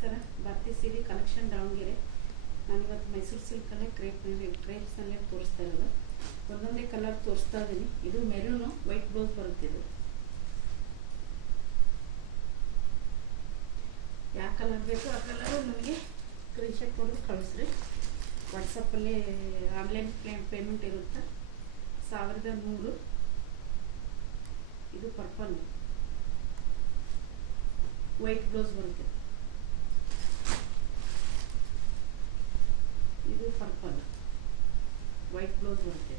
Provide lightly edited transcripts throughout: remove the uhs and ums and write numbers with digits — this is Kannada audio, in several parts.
ನಮಸ್ಕಾರ. ಭಾರತಿ ಸೀರೆ ಕಲೆಕ್ಷನ್ ದಾವಣಗೆರೆ. ನಾನಿವತ್ತು ಮೈಸೂರು ಸಿಲ್ಕಲ್ಲೇ ಕ್ರೇಪ್ಸ್ನಲ್ಲೇ ತೋರಿಸ್ತಾ ಇರೋದು. ಒಂದೊಂದೇ ಕಲರ್ ತೋರಿಸ್ತಾ ಇದ್ದೀನಿ. ಇದು ಮೆರೂನು ವೈಟ್ ಬ್ಲೌಸ್ ಬರುತ್ತಿದ್ದು. ಯಾವ ಕಲರ್ ಬೇಕು ಆ ಕಲರು ನನಗೆ ಸ್ಕ್ರೀನ್ಶಾಟ್ ಕೊಡೋದು ಕಳಿಸ್ರಿ. ವಾಟ್ಸಪ್ಪಲ್ಲಿ ಆನ್ಲೈನ್ ಪೇಮೆಂಟ್ ಇರುತ್ತೆ. 1100. ಇದು ಪರ್ಪಲ್ ವೈಟ್ ಬ್ಲೌಸ್ ಬರುತ್ತೆ. ಇದು ಪರ್ಪಲ್ ವೈಟ್ ಬ್ಲೌಸ್ ಬರುತ್ತೆ.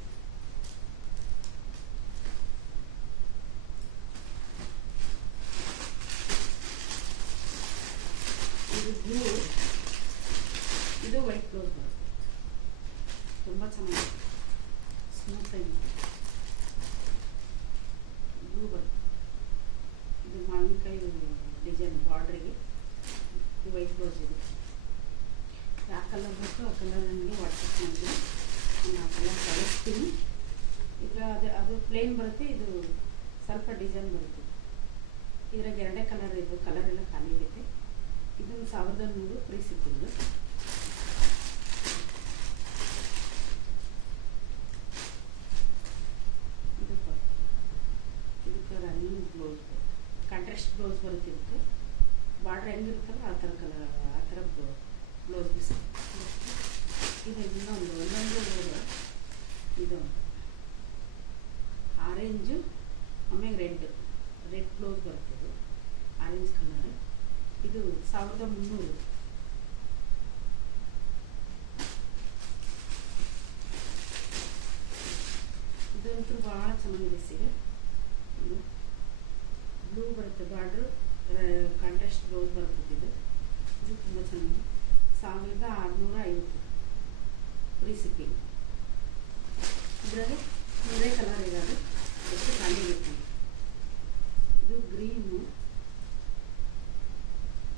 ಇದು ಬ್ಲೂ, ಇದು ವೈಟ್ ಬ್ಲೌಸ್ ಬರುತ್ತೆ. ತುಂಬ ಚೆನ್ನಾಗಿದೆ, ಸ್ಮೂತ್ ಆಗಿ ಬ್ಲೂ ಬರುತ್ತೆ. ಇದು ಮಾವಿನಕಾಯಿ ಡಿಸೈನ್ ಬಾರ್ಡ್ರಿಗೆ ಇದು ವೈಟ್ ಬ್ಲೌಸ್ ಇದೆ. ಯಾವ ಕಲರ್ ಬೇಕು ಆ ಕಲರ್ ನನಗೆ ವಾಟ್ಸಪ್ ಮಾಡ್ತೀನಿ, ನಾನು ಆ ಕಲರ್ ಕಳಿಸ್ತೀನಿ. ಈಗ ಅದು ಪ್ಲೇನ್ ಬರುತ್ತೆ, ಇದು ಸ್ವಲ್ಪ ಡಿಸೈನ್ ಬರುತ್ತೆ. ಇದ್ರಾಗ ಎರಡೇ ಕಲರ್ ಇದು, ಕಲರ್ ಎಲ್ಲ ಖಾಲಿ ಆಗೈತೆ. ಇದು 1100 ಫ್ರೀ ಸಿಕ್ಕಿದ್ದು. ಇದಕ್ಕೆ ರನ್ನಿಂಗ್ ಬ್ಲೌಸ್, ಕಾಂಟ್ರಾಸ್ಟ್ ಬ್ಲೌಸ್ ಬರುತ್ತೆ. ಇದಕ್ಕೆ ಬಾರ್ಡ್ರ್ ಹೆಂಗಿರುತ್ತಲ್ಲ ಆ ಥರ ಕಲರ್, ಆ ಥರ ಬ್ಲೌಸ್ ಪೀಸ್. ಇದು ಒಂದೊಂದು ಇದು ಆರೆಂಜು, ಆಮೇಲೆ ರೆಡ್ ಬ್ಲೌಸ್ ಬರುತ್ತೆ. ಇದು ಆರೆಂಜ್ ಕಲರ್. ಇದು 1300. ಇದಂತೂ ಭಾಳ ಚೆನ್ನಾಗಿದೆ ಸೀರೆ. ಇದು ಬ್ಲೂ ಬರುತ್ತೆ, ಬಾರ್ಡ್ರು ಕಾಂಟ್ರಾಸ್ಟ್ ಬ್ಲೌಸ್ ಬರ್ತದೆ. ಇದು ತುಂಬ ಚೆನ್ನಾಗಿದೆ. 1650 ಫ್ರೀ ಸಿಕ್ಕಿಂಗ್. ಇದರಲ್ಲಿ ಮೂರೇ ಕಲರ್ ಇರೋದು, ಎಷ್ಟು ಖಾಲಿ ಇರುತ್ತೆ. ಇದು ಗ್ರೀನು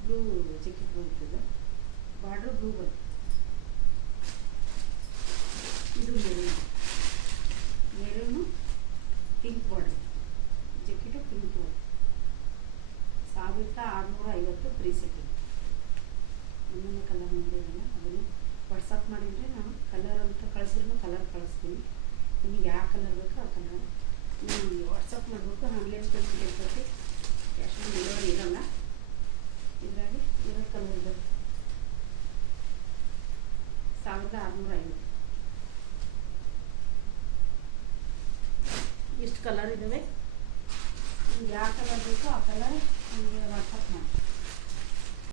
ಬ್ಲೂ ಜಾಕೆಟ್ ಬರ್ತದೆ, ಬಾರ್ಡ್ರು ಬ್ಲೂ ಬರುತ್ತೆ. ಇದು maroon pink border jacket, pink border. 1650 free shipping. ಒಂದೊಂದು ಕಲರ್ ನೋಡಿರಲ್ಲ, ಅದನ್ನು ವಾಟ್ಸಪ್ ಮಾಡಿದರೆ ನಾನು ಕಲರ್ ಅಂತ ಕಳಿಸಿದ್ರು ಕಲರ್ ಕಳಿಸ್ತೀನಿ. ನಿಮಗೆ ಯಾವ ಕಲರ್ ಬೇಕೋ ಆ ಕಲರ್ ನೀವು ವಾಟ್ಸಪ್ ಮಾಡಬೇಕು. ಆನ್ಲೈನ್ ಪೇಮೆಂಟ್ ಇರ್ತೈತಿ, ಕ್ಯಾಶ್ ಆನ್ ಡೆಲಿವರಿ ಇರೋಲ್ಲ. ಇದರಾಗಿ ಇರೋ ಕಲರ್ ಇದೆ 1650. ಇಷ್ಟು ಕಲರ್ ಇದ್ದಾವೆ. ನಿಮ್ಗೆ ಯಾವ ಕಲರ್ ಬೇಕೋ ಆ ಕಲರ್ ನಿಮಗೆ ವಾಟ್ಸಪ್ ಮಾಡಿ.